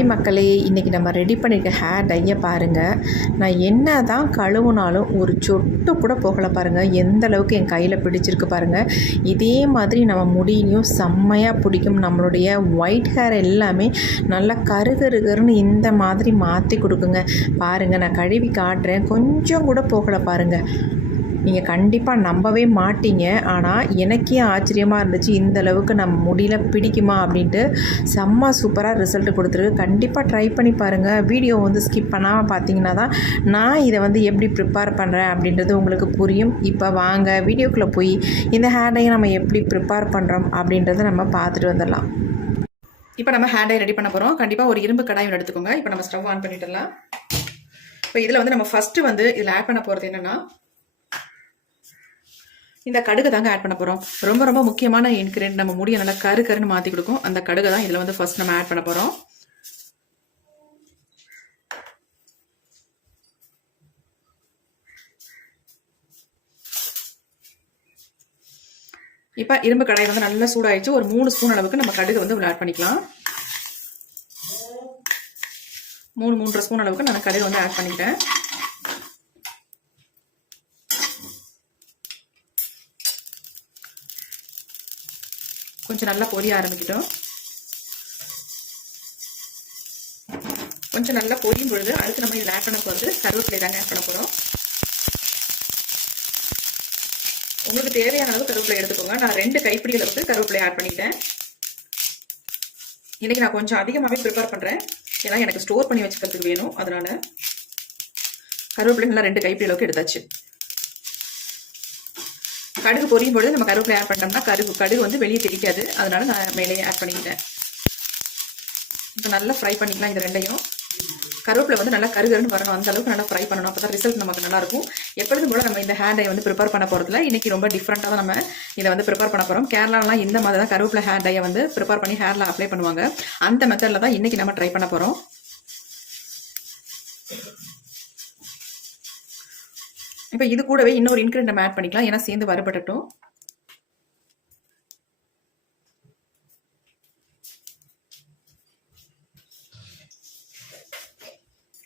Hi மக்களே, இன்றைக்கி நம்ம ரெடி பண்ணியிருக்க ஹேர் டையை பாருங்கள். நான் என்ன தான் கழுவுனாலும் ஒரு சொட்டு கூட போகலை பாருங்கள். எந்த அளவுக்கு என் கையில் பிடிச்சிருக்கு பாருங்கள். இதே மாதிரி நம்ம முடியிலையும் செம்மையாக பிடிக்கும். நம்மளுடைய ஒயிட் ஹேர் எல்லாமே நல்லா கருகருகருன்னு இந்த மாதிரி மாற்றி கொடுக்குங்க. பாருங்கள், நான் கழுவி காட்டுறேன். கொஞ்சம் கூட போகலை பாருங்கள். நீங்கள் கண்டிப்பாக நம்பவே மாட்டீங்க. ஆனால் எனக்கே ஆச்சரியமாக இருந்துச்சு, இந்த அளவுக்கு நம்ம முடியல பிடிக்குமா அப்படின்ட்டு. செம்ம சூப்பராக ரிசல்ட் கொடுத்துருக்கு. கண்டிப்பாக ட்ரை பண்ணி பாருங்கள். வீடியோ ஸ்கிப் பண்ணாமல் பார்த்தீங்கன்னா தான் நான் இதை எப்படி ப்ரிப்பேர் பண்ணுறேன் அப்படின்றது உங்களுக்கு புரியும். இப்போ வாங்க வீடியோக்குள்ளே போய் இந்த ஹேர் டையை நம்ம எப்படி ப்ரிப்பேர் பண்ணுறோம் அப்படின்றத நம்ம பார்த்துட்டு வந்துடலாம். இப்போ நம்ம ஹேர் டை ரெடி பண்ண போகிறோம். கண்டிப்பாக ஒரு இரும்பு கடாய் எடுத்துக்கோங்க. இப்போ நம்ம ஸ்டவ் ஆன் பண்ணிடலாம். இப்போ இதில் நம்ம ஃபஸ்ட்டு இதில் ஆட் பண்ண போகிறது என்னென்னா, இந்த கடுகு தாங்க ஆட் பண்ண போகிறோம். ரொம்ப ரொம்ப முக்கியமான இன்கிரியன்ட், நம்ம முடியை நல்லா கருன்னு மாற்றி கொடுக்கும். அந்த கடுகு தான் இதில் ஃபர்ஸ்ட் நம்ம ஆட் பண்ண போகிறோம். இப்போ இரும்பு கடாய் நல்லா சூடாயிடுச்சு. ஒரு 3 ஸ்பூன் அளவுக்கு நம்ம கடுகு ஆட் பண்ணிக்கலாம். 3.5 ஸ்பூன் அளவுக்கு நான் கடுகு ஆட் பண்ணிக்கிட்டேன். கொஞ்சம் நல்லா பொரிய ஆரம்பிக்கிட்டோம். கொஞ்சம் நல்லா பொரியும் பொழுது அடுத்து நம்ம இதில் ஆட் பண்ண போகிறது கருவேப்பிலை தாங்க ஆட் பண்ண போகிறோம். உங்களுக்கு தேவையான அளவு கருவேப்பிலை எடுத்துக்கோங்க. நான் 2 கைப்பிடி அளவுக்கு கருவேப்பிலை ஆட் பண்ணிட்டேன். இன்னைக்கு நான் கொஞ்சம் அதிகமாகவே ப்ரிப்பேர் பண்ணுறேன், ஏன்னா எனக்கு ஸ்டோர் பண்ணி வச்சுக்கிறதுக்கு வேணும். அதனால கருவேப்பிலை நல்லா 2 கைப்பிடி அளவுக்கு எடுத்தாச்சு. கடுகு பொரியும் பொழுது நம்ம கருவேப்பிலை ஆட் பண்ணோம்னா கடுகு வெளியே தெரிக்காது. அதனால நான் மேலேயே ஆட் பண்ணிக்கிட்டேன். இப்போ நல்லா ஃப்ரை பண்ணிக்கலாம். இந்த ரெண்டையும் கருவேப்பிலை நல்லா கருகருன்னு வரணும். அந்த அளவுக்கு நல்லா ஃப்ரை பண்ணணும். அப்போ தான் ரிசல்ட் நமக்கு நல்லா இருக்கும். எப்பொழுதும் போல நம்ம இந்த ஹேர் டை ப்ரிப்பேர் பண்ண போகிறதுல இன்னைக்கு ரொம்ப டிஃப்ரெண்ட்டாக தான் நம்ம இதை ப்ரிப்பேர் பண்ண போகிறோம். கேரளாலாம் இந்த மாதிரி தான் கருவேப்பிலை ஹேர் டையை ப்ரிப்பேர் பண்ணி ஹேரில் அப்ளை பண்ணுவாங்க. அந்த மெத்தடில் தான் இன்னைக்கு நம்ம ட்ரை பண்ண போகிறோம். இப்போ இது கூடவே இன்னொரு இன்கிரியன்ட் நம்ம ஆட் பண்ணிக்கலாம், ஏன்னா சேர்ந்து வறுபடட்டும்.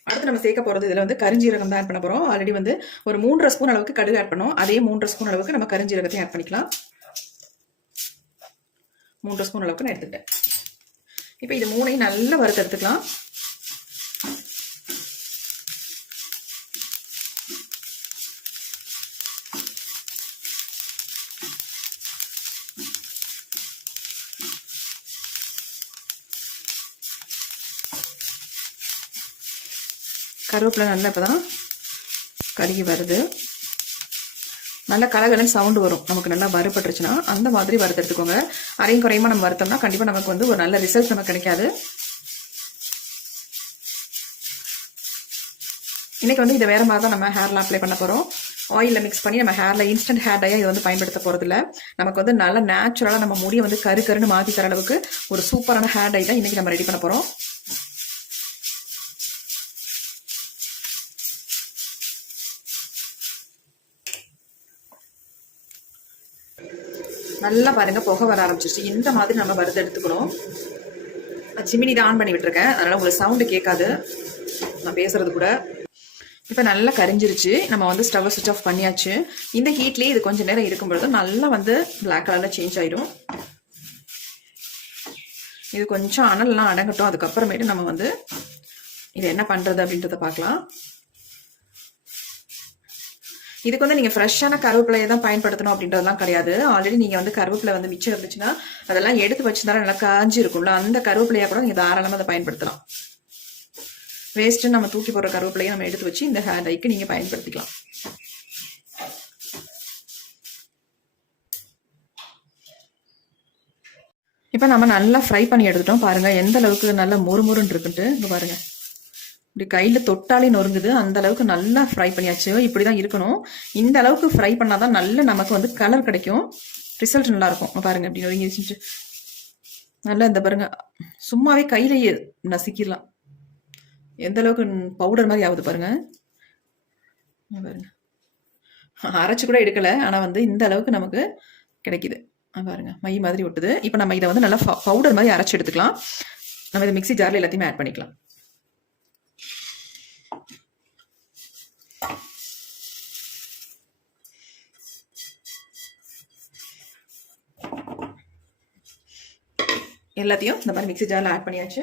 அடுத்து நம்ம சேர்க்க போகிறது இதில் கரிஞ்சீரகம் தான் ஆட் பண்ண போகிறோம். ஆல்ரெடி ஒரு 3.5 ஸ்பூன் அளவுக்கு கடுகு ஆட் பண்ணோம். அதே 3.5 ஸ்பூன் அளவுக்கு நம்ம கரிஞ்சீரகத்தையும் ஆட் பண்ணிக்கலாம். 3 ஸ்பூன் அளவுக்கு நான் எடுத்துக்கிட்டேன். இப்போ இது 3ஐயும் நல்லா வறுத்து எடுத்துக்கலாம். கருவேப்பிலை நல்லா இப்போ தான் கருகி வருது. நல்லா கலகலன்னு சவுண்டு வரும். நமக்கு நல்லா வறுபட்டுருச்சுன்னா அந்த மாதிரி வறுத்து எடுத்துக்கோங்க. அரையும் குறையுமா நம்ம வறுத்தோம்னா கண்டிப்பாக நமக்கு ஒரு நல்ல ரிசல்ட் நமக்கு கிடைக்காது. இன்னைக்கு இதை வேற மாதிரி தான் நம்ம ஹேர்ல அப்ளை பண்ண போகிறோம். ஆயிலில் மிக்ஸ் பண்ணி நம்ம ஹேரில் இன்ஸ்டன்ட் ஹேர் டையை இது பயன்படுத்த போகிறதில்ல. நமக்கு நல்லா நேச்சுரலாக நம்ம முடியை கருன்னு மாற்றி தர அளவுக்கு ஒரு சூப்பரான ஹேர் டை தான் இன்னைக்கு நம்ம ரெடி பண்ண போகிறோம். நல்லா பாருங்க, புகை வர ஆரம்பிச்சிருச்சு. இந்த மாதிரி நம்ம வறுத்து எடுத்துக்கணும். சிமினி தான் ஆன் பண்ணி விட்டுருக்கேன், அதனால உங்களுக்கு சவுண்டு கேட்காது நான் பேசுறது கூட. இப்போ நல்லா கரிஞ்சிருச்சு. நம்ம ஸ்டவ்வை சுவிட்ச் ஆஃப் பண்ணியாச்சு. இந்த ஹீட்லேயே இது கொஞ்சம் நேரம் இருக்கும் பொழுது நல்லா பிளாக் கலரில் சேஞ்ச் ஆயிடும். இது கொஞ்சம் அனல்லாம் அடங்கட்டும். அதுக்கப்புறமேட்டு நம்ம இது என்ன பண்ணுறது அப்படின்றத பார்க்கலாம். இதுக்கு நீங்கள் ஃப்ரெஷ்ஷான கருவேப்பிலையை தான் பயன்படுத்தணும் அப்படின்றதெல்லாம் கிடையாது. ஆல்ரெடி நீங்கள் கருவேப்பிலை மிச்சம் இருந்துச்சுன்னா அதெல்லாம் எடுத்து வச்சுருந்தாலும் நல்லா காஞ்சி இருக்கும்ல, அந்த கருவேப்பிலையாக கூட நீங்கள் தாராளமாக அதை பயன்படுத்தலாம். வேஸ்ட்டு நம்ம தூக்கி போடுற கருவேப்பிலையை நம்ம எடுத்து வச்சு இந்த ஹேர் டைக்கு நீங்கள் பயன்படுத்திக்கலாம். இப்போ நம்ம நல்லா ஃப்ரை பண்ணி எடுத்துட்டோம். பாருங்கள் எந்த அளவுக்கு நல்லா மொறுமொறுன்னு இருக்குன்ட்டு. இங்கே பாருங்கள், இப்படி கையில் தொட்டாலே நொறுங்குது. அந்த அளவுக்கு நல்லா ஃப்ரை பண்ணியாச்சு. இப்படி தான் இருக்கணும். இந்த அளவுக்கு ஃப்ரை பண்ணால் தான் நல்ல நமக்கு கலர் கிடைக்கும், ரிசல்ட் நல்லாயிருக்கும். பாருங்கள் இப்படி நொறுங்கி வச்சுட்டு நல்லா இந்த பாருங்கள், சும்மாவே கையிலேயே நசுக்கிடலாம். எந்த அளவுக்கு பவுடர் மாதிரி ஆகுது பாருங்கள். பாருங்க, அரைச்சி கூட எடுக்கலை, ஆனால் இந்த அளவுக்கு நமக்கு கிடைக்குது. பாருங்க, மை மாதிரி ஒட்டுது. இப்போ நம்ம இதை நல்லா பவுடர் மாதிரி அரைச்சி எடுத்துக்கலாம். நம்ம இந்த மிக்ஸி ஜாரில் எல்லாத்தையுமே ஆட் பண்ணிக்கலாம். எல்லாத்தையும் இந்த மாதிரி மிக்ஸி ஜாரில் ஆட் பண்ணியாச்சு.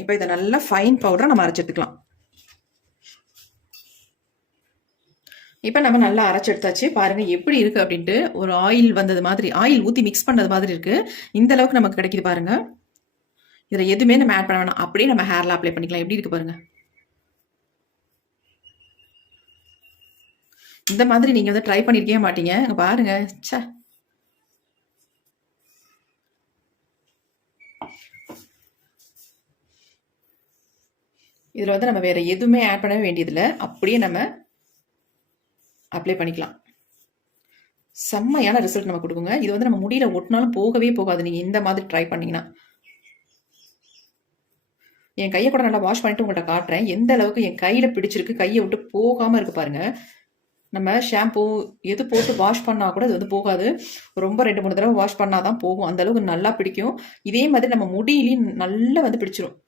இப்போ இதை நல்லா ஃபைன் பவுடரை நம்ம அரைச்சி எடுத்துக்கலாம். இப்போ நம்ம நல்லா அரைச்சி எடுத்தாச்சு. பாருங்கள் எப்படி இருக்குது அப்படின்ட்டு. ஒரு ஆயில் வந்தது மாதிரி, ஆயில் ஊற்றி மிக்ஸ் பண்ணது மாதிரி இருக்குது. இந்த அளவுக்கு நமக்கு கிடைக்குது பாருங்கள். இதில் எதுவுமே நம்ம ஆட் பண்ண வேணாம், அப்படியே நம்ம ஹேரில் அப்ளை பண்ணிக்கலாம். எப்படி இருக்குது பாருங்கள். இந்த மாதிரி நீங்கள் வந்து ட்ரை பண்ணியிருக்கவே மாட்டீங்க. பாருங்கள். சே, இதில் வந்து நம்ம வேறு எதுவுமே ஆட் பண்ணவே வேண்டியதில்லை, அப்படியே நம்ம அப்ளை பண்ணிக்கலாம். செம்மையான ரிசல்ட் நம்ம கொடுக்குங்க. இது வந்து நம்ம முடியல ஒட்டினாலும் போகவே போகாது நீங்கள் இந்த மாதிரி ட்ரை பண்ணிங்கன்னா. என் கையை கூட நல்லா வாஷ் பண்ணிட்டு உங்கள்கிட்ட காட்டுறேன் எந்த அளவுக்கு என் கையில் பிடிச்சிருக்கு. கையை விட்டு போகாமல் இருக்கு பாருங்கள். நம்ம ஷாம்பூ எது போட்டு வாஷ் பண்ணால் கூட இது வந்து போகாது. ரொம்ப 2-3 தடவை வாஷ் பண்ணால் தான் போகும். அந்த அளவுக்கு நல்லா பிடிக்கும். இதே மாதிரி நம்ம முடியிலையும் நல்லா வந்து பிடிச்சிரும்.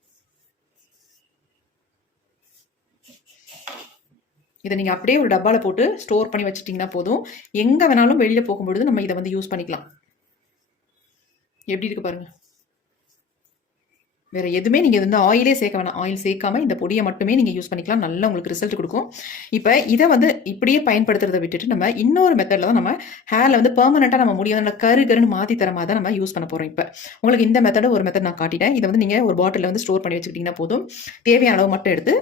இதை நீங்கள் அப்படியே ஒரு டப்பாவில் போட்டு ஸ்டோர் பண்ணி வச்சுட்டிங்கன்னா போதும். எங்கே வேணாலும் வெளியில் போகும்பொழுது நம்ம இதை வந்து யூஸ் பண்ணிக்கலாம். எப்படி இருக்கு பாருங்கள். வேறு எதுவுமே நீங்கள் வந்து ஆயிலே சேர்க்க வேணாம். ஆயில் சேர்க்காம இந்த பொடியை மட்டுமே நீங்கள் யூஸ் பண்ணிக்கலாம். நல்லா உங்களுக்கு ரிசல்ட் கொடுக்கும். இப்போ இதை வந்து இப்படியே பயன்படுத்துறதை விட்டுட்டு நம்ம இன்னொரு மெத்தடில் தான் நம்ம ஹேரில் வந்து பெர்மனெண்ட்டாக நம்ம முடியும் நல்லா கருன்னு மாற்றி தர மாதிரி தான் நம்ம யூஸ் பண்ண போகிறோம். இப்போ உங்களுக்கு இந்த மெத்தட ஒரு மெத்தட் நான் காட்டிட்டேன். இதை வந்து நீங்கள் ஒரு பாட்டிலில் வந்து ஸ்டோர் பண்ணி வச்சுக்கிட்டிங்கன்னா போதும். தேவையான அளவு மட்டும் எடுத்து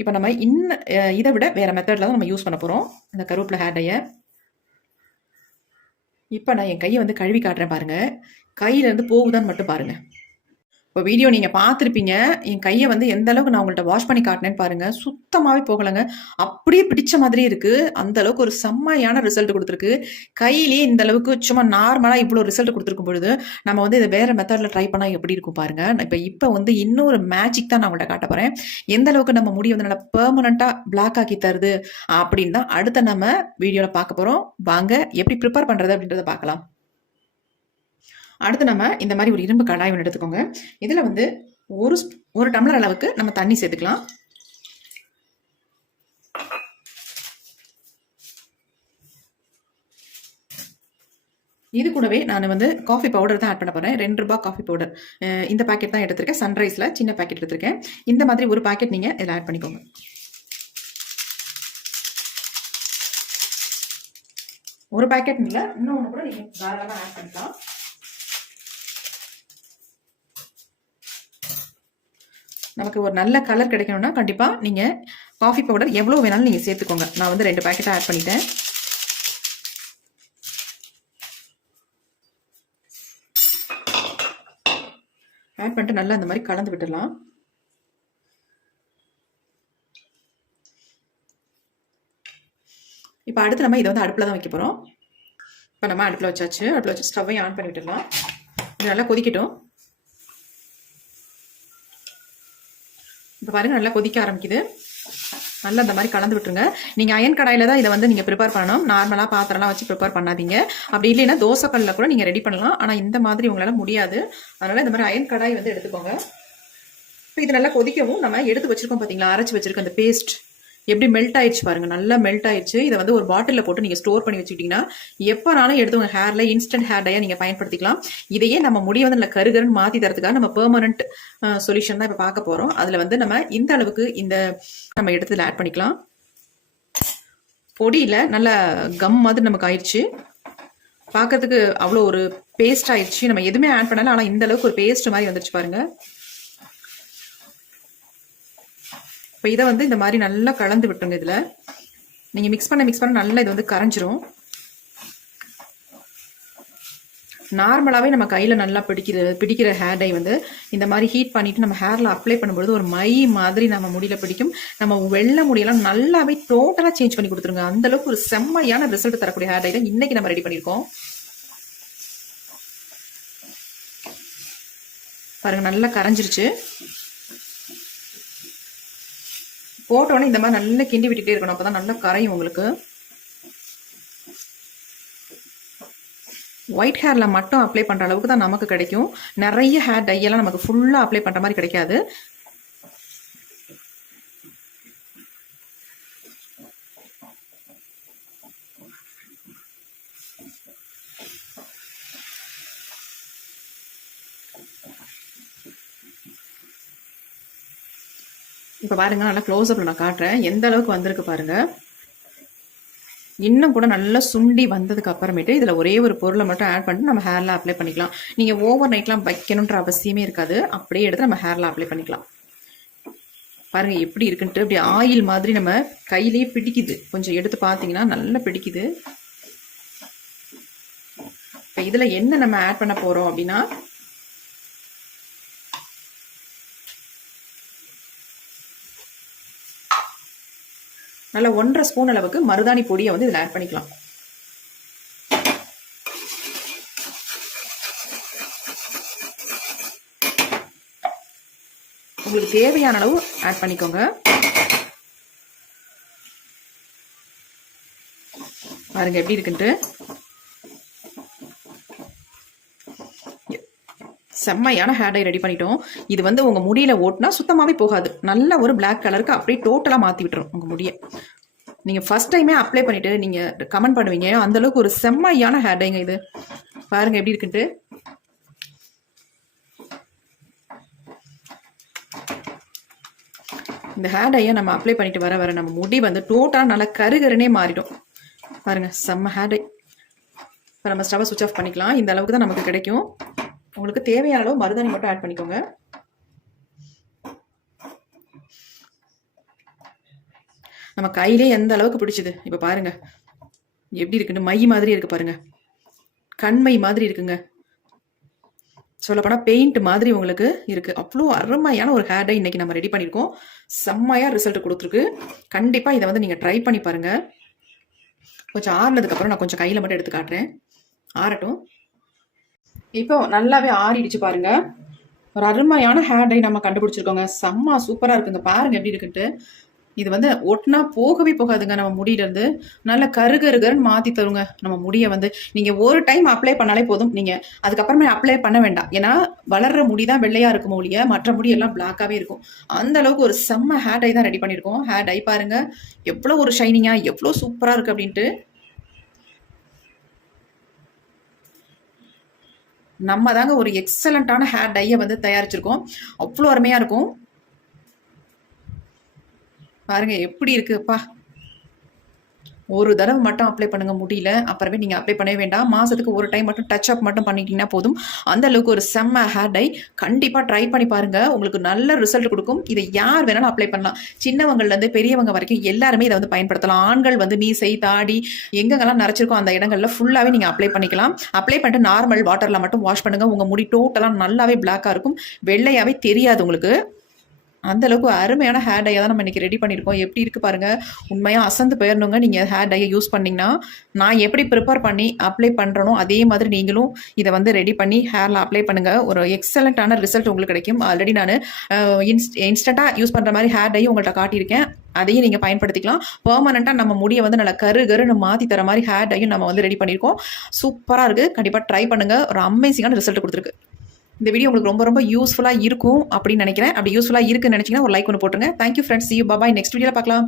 இப்போ நம்ம இதை விட வேறு மெத்தடில் தான் நம்ம யூஸ் பண்ண போகிறோம் இந்த கருவேப்பிலை ஹேர் டையை. இப்போ நான் என் கையை வந்து கழுவி காட்டுறேன் பாருங்கள். கையிலேருந்து போகுதான்னு மட்டும் பாருங்கள். இப்போ வீடியோ நீங்கள் பார்த்துருப்பீங்க. என் கையை வந்து எந்த அளவுக்கு நான் உங்கள்கிட்ட வாஷ் பண்ணி காட்டினேன்னு பாருங்கள். சுத்தமாகவே போகலைங்க. அப்படியே பிடிச்ச மாதிரி இருக்குது. அந்த அளவுக்கு ஒரு செம்மையான ரிசல்ட் கொடுத்துருக்கு. கையிலேயே இந்த அளவுக்கு சும்மா நார்மலாக இவ்வளோ ரிசல்ட் கொடுத்துருக்கும் பொழுது நம்ம வந்து இதை வேறு மெத்தடில் ட்ரை பண்ணால் எப்படி இருக்கும் பாருங்கள். இப்போ வந்து இன்னொரு மேஜிக் தான் நான் உங்கள்கிட்ட காட்ட போகிறேன். எந்த அளவுக்கு நம்ம முடி வந்து நல்லா பெர்மனண்ட்டாக பிளாக் ஆக்கி தருது அப்படின்னு தான் அடுத்த நம்ம வீடியோவில் பார்க்க போகிறோம். வாங்க எப்படி ப்ரிப்பேர் பண்ணுறது அப்படின்றத பார்க்கலாம். அடுத்து நம்ம இந்த மாதிரி ஒரு இரும்பு கடாய் ஒன்று எடுத்துக்கோங்க. இதில் வந்து ஒரு டம்ளர் அளவுக்கு நம்ம தண்ணி சேர்த்துக்கலாம். இது கூடவே நான் வந்து காஃபி பவுடர் தான் ஆட் பண்ண போகிறேன். 2 ரூபாய் காஃபி பவுடர். இந்த பேக்கெட் தான் எடுத்திருக்கேன். சன்ரைஸில் சின்ன பேக்கெட் எடுத்திருக்கேன். இந்த மாதிரி ஒரு பேக்கெட் நீங்கள் இதில் ஆட் பண்ணிக்கோங்க. ஒரு பேக்கெட் இல்லை, இன்னொன்று கூட நீங்கள் தாராளமாக ஆட் பண்ணிக்கலாம். நமக்கு ஒரு நல்ல கலர் கிடைக்கணும்னா கண்டிப்பாக நீங்கள் காஃபி பவுடர் எவ்வளோ வேணாலும் நீங்கள் சேர்த்துக்கோங்க. நான் வந்து 2 பேக்கெட்டாக ஆட் பண்ணிட்டேன். ஆட் பண்ணிட்டு நல்லா இந்த மாதிரி கலந்து விட்டுடலாம். இப்போ அடுத்து நம்ம இதை வந்து அடுப்பில் தான் வைக்க போகிறோம். இப்போ நம்ம அடுப்பில் வச்சாச்சு. அடுப்பில் வச்சு ஸ்டவ்வையும் ஆன் பண்ணி விட்டுடலாம். இது நல்லா கொதிக்கட்டும். இப்போ பாருங்கள் நல்லா கொதிக்க ஆரம்பிக்குது. நல்லா இந்த மாதிரி கலந்து விட்டுருங்க. நீங்கள் அயன் கடாயில் தான் இதை வந்து நீங்கள் ப்ரிப்பேர் பண்ணணும். நார்மலாக பாத்திரம்லாம் வச்சு ப்ரிப்பேர் பண்ணாதீங்க. அப்படி இல்லைன்னா தோசைக்கல்லில் கூட நீங்கள் ரெடி பண்ணலாம். ஆனால் இந்த மாதிரி உங்களால் முடியாது. அதனால் இந்த மாதிரி அயன் கடாய் வந்து எடுத்துக்கோங்க. இப்போ இது நல்லா கொதிக்கவும் நம்ம எடுத்து வச்சுருக்கோம் பார்த்தீங்களா, அரைச்சி வச்சுருக்க அந்த பேஸ்ட் எப்படி மெல்ட் ஆயிடுச்சு பாருங்கள். நல்லா மெல்ட் ஆயிடுச்சு. இதை வந்து ஒரு பாட்டிலில் போட்டு நீங்கள் ஸ்டோர் பண்ணி வச்சுக்கிட்டிங்கன்னா எப்போனாலும் எடுத்து உங்கள் ஹேரில் இன்ஸ்டன்ட் ஹேர் டையாக நீங்கள் பயன்படுத்திக்கலாம். இதையே நம்ம முடிய வந்து நல்லா கருகருன்னு மாற்றி தரதுக்காக நம்ம பெர்மனன்ட் சொல்யூஷன் தான் இப்போ பார்க்க போகிறோம். அதில் வந்து நம்ம இந்த அளவுக்கு இந்த நம்ம எடுத்து ஆட் பண்ணிக்கலாம். பொடியில் நல்லா கம் மாதிரி நமக்கு ஆயிடுச்சு. பார்க்கறதுக்கு அவ்வளோ ஒரு பேஸ்ட் ஆயிடுச்சு. நம்ம எதுவுமே ஆட் பண்ணல, ஆனால் இந்த அளவுக்கு ஒரு பேஸ்ட் மாதிரி வந்துருச்சு பாருங்கள். இப்போ இதை வந்து இந்த மாதிரி நல்லா கலந்து விட்டுருங்க. இதில் நீங்கள் மிக்ஸ் பண்ண நல்லா இது வந்து கரைஞ்சிரும். நார்மலாகவே நம்ம கையில் நல்லா பிடிக்கிற ஹேர் டை வந்து இந்த மாதிரி ஹீட் பண்ணிவிட்டு நம்ம ஹேரில் அப்ளை பண்ணும்போது ஒரு மை மாதிரி நம்ம முடியில் பிடிக்கும். நம்ம வெள்ளை முடியெல்லாம் நல்லாவே டோட்டலாக சேஞ்ச் பண்ணி கொடுத்துருங்க. அந்தளவுக்கு ஒரு செம்மையான ரிசல்ட் தரக்கூடிய ஹேர் டை தான் இன்றைக்கி நம்ம ரெடி பண்ணியிருக்கோம். பாருங்கள் நல்லா கரைஞ்சிருச்சு. போட்டோன்னே இந்த மாதிரி நல்லா கிண்டி விட்டுட்டே இருக்கணும். அப்போ தான் நல்லா கரையும் உங்களுக்கு. ஒயிட் ஹேரில் மட்டும் அப்ளை பண்ணுற அளவுக்கு தான் நமக்கு கிடைக்கும். நிறைய ஹேர் டையெல்லாம் நமக்கு ஃபுல்லாக அப்ளை பண்ணுற மாதிரி கிடைக்காது. இப்போ பாருங்கள், நல்லா க்ளோஸ்அப்பில் நான் காட்டுறேன் எந்த அளவுக்கு வந்திருக்கு பாருங்கள். இன்னும் கூட நல்லா சுண்டி வந்ததுக்கு அப்புறமேட்டு இதில் ஒரே ஒரு பொருளை மட்டும் ஆட் பண்ணிட்டு நம்ம ஹேரில் அப்ளை பண்ணிக்கலாம். நீங்கள் ஓவர் நைட்லாம் வைக்கணுன்ற அவசியமே இருக்காது. அப்படியே எடுத்து நம்ம ஹேரில் அப்ளை பண்ணிக்கலாம். பாருங்கள் எப்படி இருக்குன்ட்டு. இப்படி ஆயில் மாதிரி நம்ம கையிலேயே பிடிக்குது. கொஞ்சம் எடுத்து பார்த்தீங்கன்னா நல்லா பிடிக்குது. இப்போ இதில் என்ன நம்ம ஆட் பண்ண போகிறோம் அப்படின்னா, நல்லா 1.5 ஸ்பூன் அளவுக்கு மருதாணி பொடியை வந்து இதில் ஆட் பண்ணிக்கலாம். உங்களுக்கு தேவையான அளவு ஆட் பண்ணிக்கோங்க. பாருங்க எப்படி இருக்குன்ட்டு. செம்மையான ஹேர் டை ரெடி பண்ணிட்டோம். இது வந்து உங்கள் முடியில் ஓட்டினா சுத்தமாகவே போகாது. நல்ல ஒரு பிளாக் கலருக்கு அப்படியே டோட்டலாக மாற்றி விட்டுரும் உங்கள் முடியை. நீங்கள் ஃபர்ஸ்ட் டைமே அப்ளை பண்ணிவிட்டு நீங்கள் கமெண்ட் பண்ணுவீங்க. அந்தளவுக்கு ஒரு செம்மையான ஹேர் டைங்க இது. பாருங்கள் எப்படி இருக்குன்ட்டு. இந்த ஹேர் டையை நம்ம அப்ளை பண்ணிட்டு வர வர நம்ம முடி வந்து டோட்டலாக நல்லா கருகருனே மாறிடும். பாருங்கள் செம்ம ஹேர் டை. இப்போ நம்ம ஸ்டவ்வை சுவிட்ச் ஆஃப் பண்ணிக்கலாம். இந்த அளவுக்கு தான் நமக்கு கிடைக்கும். உங்களுக்கு தேவையான அளவு மருதாணி மட்டும் ஆட் பண்ணிக்கோங்க. நம்ம கையிலே எந்த அளவுக்கு பிடிச்சது இப்போ பாருங்க எப்படி இருக்குன்னு. மை மாதிரி இருக்கு பாருங்க, கண்மை மாதிரி இருக்குங்க. சொல்லப்போனால் பெயிண்ட் மாதிரி உங்களுக்கு இருக்கு. அவ்வளோ அருமையான ஒரு ஹேர் டை இன்னைக்கு நம்ம ரெடி பண்ணியிருக்கோம். செம்மையா ரிசல்ட் கொடுத்துருக்கு. கண்டிப்பாக இதை வந்து நீங்கள் ட்ரை பண்ணி பாருங்க. கொஞ்சம் ஆறுனதுக்கப்புறம் நான் கொஞ்சம் கையில் மட்டும் எடுத்து காட்டுறேன். ஆறட்டும். இப்போ நல்லாவே ஆறிடுச்சு பாருங்க. ஒரு அருமையான ஹேர் டை நம்ம கண்டுபிடிச்சிருக்கோங்க. செம்ம சூப்பராக இருக்குங்க. பாருங்க எப்படி இருக்குன்ட்டு. இது வந்து ஒட்டினா போகவே போகாதுங்க. நம்ம முடியிலேருந்து நல்ல கருகருகருன்னு மாற்றி தருங்க நம்ம முடியை வந்து. நீங்கள் ஒரு டைம் அப்ளை பண்ணாலே போதும். நீங்கள் அதுக்கப்புறமே அப்ளை பண்ண வேண்டாம். ஏன்னா வளர்ற முடி தான் வெள்ளையாக இருக்கும் ஒழிய மற்ற முடி எல்லாம் பிளாக்காகவே இருக்கும். அந்த அளவுக்கு ஒரு செம்ம ஹேர் டை தான் ரெடி பண்ணியிருக்கோம். ஹேர் டை பாருங்க எவ்வளோ ஒரு ஷைனிங்காக எவ்வளோ சூப்பராக இருக்குது அப்படின்ட்டு. நம்ம தாங்க ஒரு எக்ஸலண்டான ஹேர் டையை வந்து தயாரிச்சிருக்கோம். அவ்வளோ அருமையாக இருக்கும். பாருங்க எப்படி இருக்குப்பா. ஒரு தடவை மட்டும் அப்ளை பண்ணுங்க முடியல, அப்புறமே நீங்கள் அப்ளை பண்ணவே வேண்டாம். மாதத்துக்கு ஒரு டைம் மட்டும் டச் அப் மட்டும் பண்ணிட்டீங்கன்னா போதும். அந்த அளவுக்கு ஒரு செம்ம ஹேர் டை. கண்டிப்பாக ட்ரை பண்ணி பாருங்க, உங்களுக்கு நல்ல ரிசல்ட் கொடுக்கும். இதை யார் வேணாலும் அப்ளை பண்ணலாம். சின்னவங்கள்லேருந்து பெரியவங்க வரைக்கும் எல்லாருமே இதை வந்து பயன்படுத்தலாம். ஆண்கள் வந்து மீசை தாடி எங்கெங்கெல்லாம் நரைச்சிருக்கோ அந்த இடங்கள்ல ஃபுல்லாகவே நீங்கள் அப்ளை பண்ணிக்கலாம். அப்ளை பண்ணிட்டு நார்மல் வாட்டரில் மட்டும் வாஷ் பண்ணுங்க. உங்கள் முடி டோட்டலாக நல்லாவே பிளாக்காக இருக்கும், வெள்ளையாகவே தெரியாது உங்களுக்கு. அந்த அளவுக்கு அருமையான ஹேர் டையை தான் நம்ம இன்னைக்கு ரெடி பண்ணியிருக்கோம். எப்படி இருக்கு பாருங்க, உண்மையாக அசந்து போயிடணுங்க. நீங்கள் ஹேர் டையை யூஸ் பண்ணிங்கன்னா நான் எப்படி ப்ரிப்பேர் பண்ணி அப்ளை பண்ணுறனோ அதே மாதிரி நீங்களும் இதை வந்து ரெடி பண்ணி ஹேரில் அப்ளை பண்ணுங்கள். ஒரு எக்ஸலண்ட்டான ரிசல்ட் உங்களுக்கு கிடைக்கும். ஆல்ரெடி நான் இன்ஸ்டண்ட்டாக யூஸ் பண்ணுற மாதிரி ஹேர் டையும் உங்கள்கிட்ட காட்டியிருக்கேன். அதையும் நீங்கள் பயன்படுத்திக்கலாம். பெர்மனெண்ட்டாக நம்ம முடியை வந்து நல்லா கருன்னு மாற்றி தர மாதிரி ஹேர் டையும் நம்ம வந்து ரெடி பண்ணியிருக்கோம். சூப்பராக இருக்குது. கண்டிப்பாக ட்ரை பண்ணுங்கள். ஒரு அமேசிங்கான ரிசல்ட் கொடுத்துருக்கு. இந்த வீடியோ உங்களுக்கு ரொம்ப ரொம்ப யூஸ்ஃபுல்லாக இருக்கும் அப்படின்னு நினைக்கிறேன். அப்படி யூஸ்ஃபுல்லாக இருக்குன்னு நினச்சிங்கன்னா ஒரு லைக் ஒன்று போட்டுருங்க. Thank you friends. see you. bye bye. Next வீடியோவில் பார்க்கலாம்.